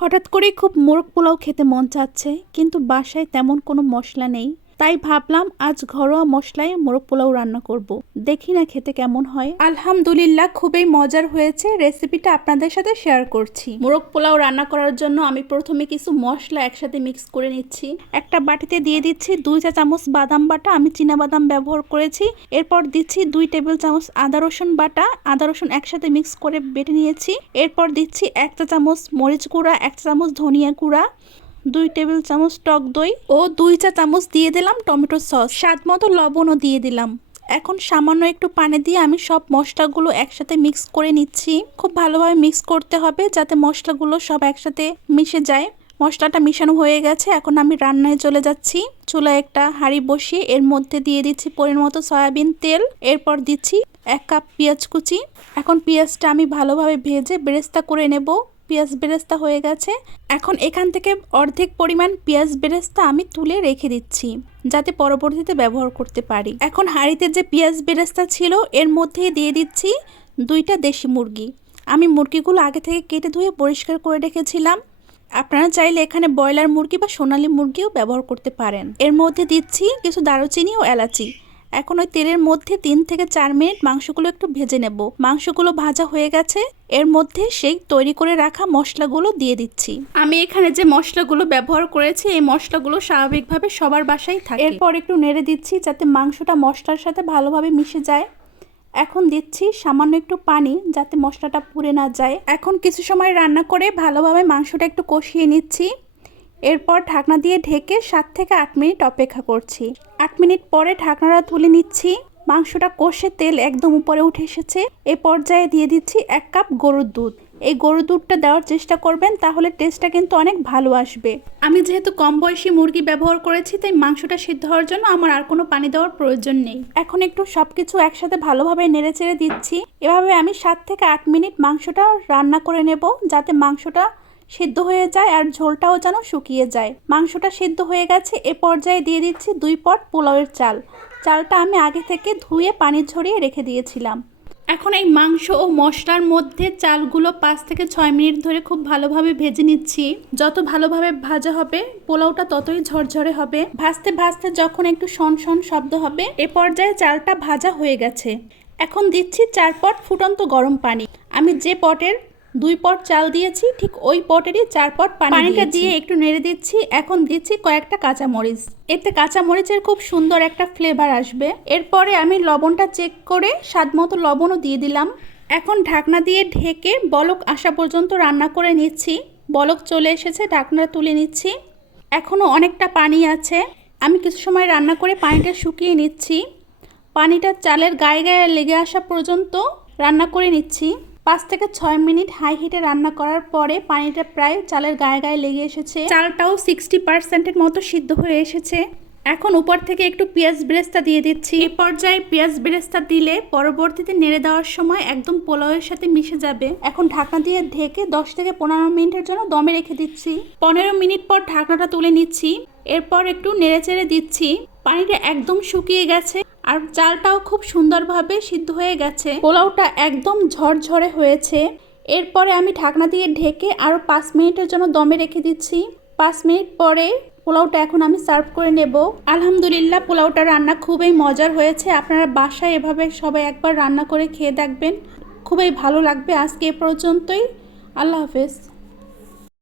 হঠাৎ করেই খুব মোরগ পোলাও খেতে মন চাচ্ছে, কিন্তু বাসায় তেমন কোনো মশলা নেই। তাই ভাবলাম আজ ঘরোয়া মশলায় মোরগ পোলাও রান্না করব। দেখি না খেতে কেমন হয়। আলহামদুলিল্লাহ খুবই মজার হয়েছে। রেসিপিটা আপনাদের সাথে শেয়ার করছি। মোরগ পোলাও রান্না করার জন্য আমি প্রথমে কিছু মশলা একসাথে মিক্স করে নিচ্ছি। একটা বাটিতে দিয়ে দিচ্ছি 2 চা চামচ বাদাম বাটা, আমি চীনা বাদাম ব্যবহার করেছি। এরপর দিচ্ছি 2 টেবিল চামচ আদা রসুন বাটা, আদা রসুন একসাথে মিক্স করে বেটে নিয়েছি। এরপর দিচ্ছি 1 চা চামচ মরিচ গুঁড়া, 1 চা চামচ ধনিয়া গুঁড়া, 2 টেবিল চামচ টক দই ও 2 চা চামচ দিয়ে দিলাম টমেটো সস। স্বাদ মতো লবণও দিয়ে দিলাম। এখন সামান্য একটু পানি দিয়ে আমি সব মশলাগুলো একসাথে মিক্স করে নিচ্ছি। খুব ভালোভাবে মিক্স করতে হবে যাতে মশলাগুলো সব একসাথে মিশে যায়। মশলাটা মিশানো হয়ে গেছে, এখন আমি রান্নায় চলে যাচ্ছি। চুলায় একটা হাঁড়ি বসিয়ে এর মধ্যে দিয়ে দিচ্ছি পরিমাণ মতো সয়াবিন তেল। এরপর দিচ্ছি 1 কাপ পেঁয়াজ কুচি। এখন পেঁয়াজটা আমি ভালোভাবে ভেজে বেরেস্তা করে নেব। পেঁয়াজ বেরেস্তা হয়ে গেছে। এখন এখান থেকে অর্ধেক পরিমাণ পেঁয়াজ বেরেস্তা আমি তুলে রেখে দিচ্ছি, যাতে পরবর্তীতে ব্যবহার করতে পারি। এখন হাঁড়িতে যে পেঁয়াজ বেরেস্তা ছিল এর মধ্যে দিয়ে দিচ্ছি 2টা দেশি মুরগি। আমি মুরগিগুলো আগে থেকে কেটে ধুয়ে পরিষ্কার করে রেখেছিলাম। আপনারা চাইলে এখানে ব্রয়লার মুরগি বা সোনালী মুরগিও ব্যবহার করতে পারেন। এর মধ্যে দিচ্ছি কিছু দারুচিনি ও এলাচি। এখন ওই তেলের মধ্যে 3 থেকে 4 মিনিট মাংসগুলো একটু ভেজে নেব। মাংসগুলো ভাজা হয়ে গেছে, এর মধ্যে সেই তৈরি করে রাখা মশলাগুলো দিয়ে দিচ্ছি। আমি এখানে যে মশলাগুলো ব্যবহার করেছি এই মশলাগুলো স্বাভাবিকভাবে সবার বাসায় থাকে। এরপর একটু নেড়ে দিচ্ছি যাতে মাংসটা মশলার সাথে ভালোভাবে মিশে যায়। এখন দিচ্ছি সামান্য একটু পানি যাতে মশলাটা পুড়ে না যায়। এখন কিছু সময় রান্না করে ভালোভাবে মাংসটা একটু কষিয়ে নিচ্ছি। এরপর ঢাকনা দিয়ে ঢেকে 7 থেকে 8 মিনিট অপেক্ষা করছি। 8 মিনিট পরে ঢাকনাটা তুলে নিচ্ছি। মাংসটা কষে তেল একদম উপরে উঠে এসেছে। এই পর্যায়ে দিয়ে দিচ্ছি 1 কাপ গরুর দুধ। এই গরুর দুধটা দেওয়ার চেষ্টা করবেন, তাহলে টেস্টটা কিন্তু অনেক ভালো আসবে। আমি যেহেতু কম বয়সী মুরগি ব্যবহার করেছি তাই মাংসটা সিদ্ধ হওয়ার জন্য আমার আর কোনো পানি দেওয়ার প্রয়োজন নেই। এখন একটু সবকিছু একসাথে ভালোভাবে নেড়েচেড়ে দিচ্ছি। এভাবে আমি 7 থেকে 8 মিনিট মাংসটা রান্না করে নেব, যাতে মাংসটা সিদ্ধ হয়ে যায় আর ঝোলটাও যেন শুকিয়ে যায়। মাংসটা সিদ্ধ হয়ে গেছে। এ পর্যায়ে দিয়ে দিচ্ছি 2 পট পোলাওয়ের চাল। চালটা আমি আগে থেকে ধুয়ে পানি ঝরিয়ে রেখে দিয়েছিলাম। এখন এই মাংস ও মশলার মধ্যে চালগুলো 5 থেকে 6 মিনিট ধরে খুব ভালোভাবে ভেজে নিচ্ছি। যত ভালোভাবে ভাজা হবে পোলাওটা ততই ঝরঝরে হবে। ভাজতে ভাজতে যখন একটু শন শন শব্দ হবে এ পর্যায়ে চালটা ভাজা হয়ে গেছে। এখন দিচ্ছি 4 পট ফুটন্ত গরম পানি। আমি যে পটের 2 পট চাল দিয়েছি ঠিক ওই পটেরই 4 পট পানিটা দিয়ে একটু নেড়ে দিচ্ছি। এখন দিচ্ছি কয়েকটা কাঁচামরিচ। এতে কাঁচামরিচের খুব সুন্দর একটা ফ্লেভার আসবে। এরপরে আমি লবণটা চেক করে স্বাদমতো লবণও দিয়ে দিলাম। এখন ঢাকনা দিয়ে ঢেকে বলক আসা পর্যন্ত রান্না করে নিচ্ছি। বলক চলে এসেছে, ঢাকনা তুলে নিচ্ছি। এখনও অনেকটা পানি আছে। আমি কিছু সময় রান্না করে পানিটা শুকিয়ে নিচ্ছি। পানিটা চালের গায়ে গায়ে লেগে আসা পর্যন্ত রান্না করে নিচ্ছি। 5 থেকে 6 মিনিট হাই হিটে রান্না করার পরে পানিটা প্রায় চালের গায়ে গায়ে লেগে এসেছে। চালটাও 60%-এর মতো সিদ্ধ হয়ে এসেছে। এখন উপর থেকে একটু পেঁয়াজ বেরেস্তা দিয়ে দিচ্ছি। এই পর্যায়ে পেঁয়াজ বেরেস্তা দিলে পরবর্তীতে নেড়ে দেওয়ার সময় একদম পোলাওয়ের সাথে মিশে যাবে। এখন ঢাকনা দিয়ে ঢেকে 10 থেকে 15 মিনিটের জন্য দমে রেখে দিচ্ছি। 15 মিনিট পর ঢাকনাটা তুলে নিচ্ছি। এরপর একটু নেড়েচেড়ে দিচ্ছি। পানিটা একদম শুকিয়ে গেছে আর চালটাও খুব সুন্দরভাবে সিদ্ধ হয়ে গেছে। পোলাওটা একদম ঝরঝরে হয়েছে। এরপরে আমি ঢাকনা দিয়ে ঢেকে আরও 5 মিনিটের জন্য দমে রেখে দিচ্ছি। 5 মিনিট পরে পোলাওটা এখন আমি সার্ভ করে নেব। আলহামদুলিল্লাহ পোলাওটা রান্না খুবই মজার হয়েছে। আপনারা বাসায় এভাবে সবাই একবার রান্না করে খেয়ে দেখবেন, খুবই ভালো লাগবে। আজকে এ পর্যন্তই। আল্লাহ হাফেজ।